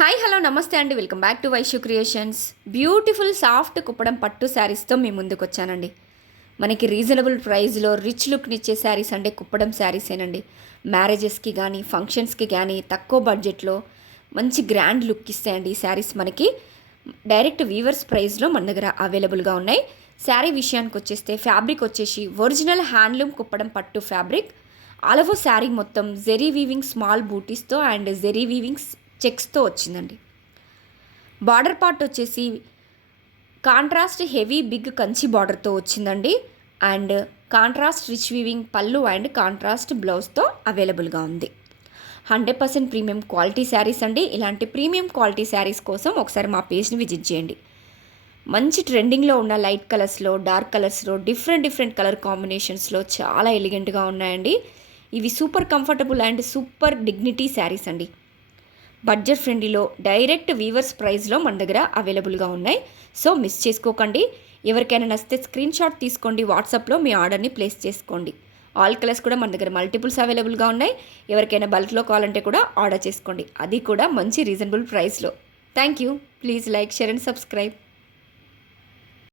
Hi hello నమస్తే అండి, welcome back to Vaishu creations. Beautiful soft Kuppadam పట్టు శారీస్తో మీ ముందుకు వచ్చానండి. మనకి రీజనబుల్ ప్రైస్లో రిచ్ లుక్నిచ్చే శారీస్ అంటే కుప్పడం శారీసేనండి. మ్యారేజెస్కి కానీ ఫంక్షన్స్కి కానీ తక్కువ బడ్జెట్లో మంచి గ్రాండ్ లుక్ ఇస్తాయండి ఈ శారీస్. మనకి డైరెక్ట్ వీవర్స్ ప్రైస్లో మన దగ్గర అవైలబుల్గా ఉన్నాయి. శారీ విషయానికి వచ్చేస్తే ఫ్యాబ్రిక్ వచ్చేసి ఒరిజినల్ హ్యాండ్లూమ్ కుప్పడం పట్టు ఫ్యాబ్రిక్. ఆల్ ఓవర్ శారీ మొత్తం జెరీ వీవింగ్ స్మాల్ బూటీస్తో అండ్ జెరీ వీవింగ్స్ చెక్స్తో వచ్చిందండి. బార్డర్ పార్ట్ వచ్చేసి కాంట్రాస్ట్ హెవీ బిగ్ కంచి బార్డర్తో వచ్చిందండి. అండ్ కాంట్రాస్ట్ రిచ్ వీవింగ్ పళ్ళు అండ్ కాంట్రాస్ట్ బ్లౌజ్తో అవైలబుల్గా ఉంది. 100% ప్రీమియం క్వాలిటీ శారీస్ అండి. ఇలాంటి ప్రీమియం క్వాలిటీ శారీస్ కోసం ఒకసారి మా పేజ్ని విజిట్ చేయండి. మంచి ట్రెండింగ్లో ఉన్న లైట్ కలర్స్లో, డార్క్ కలర్స్లో, డిఫరెంట్ కలర్ కాంబినేషన్స్లో చాలా ఎలిగెంట్గా ఉన్నాయండి. ఇవి super comfortable and super dignity saris అండి. బడ్జెట్ ఫ్రెండ్లీలో డైరెక్ట్ వీవర్స్ ప్రైస్లో మన దగ్గర అవైలబుల్గా ఉన్నాయి. సో మిస్ చేసుకోకండి. ఎవరికైనా నచ్చితే స్క్రీన్ షాట్ తీసుకోండి, వాట్సాప్లో మీ ఆర్డర్ని ప్లేస్ చేసుకోండి. ఆల్ కలర్స్ కూడా మన దగ్గర మల్టిపుల్స్ అవైలబుల్గా ఉన్నాయి. ఎవరికైనా బల్క్లో కావాలంటే కూడా ఆర్డర్ చేసుకోండి, అది కూడా మంచి రీజనబుల్ ప్రైస్లో. Thank you. Please like, share and subscribe.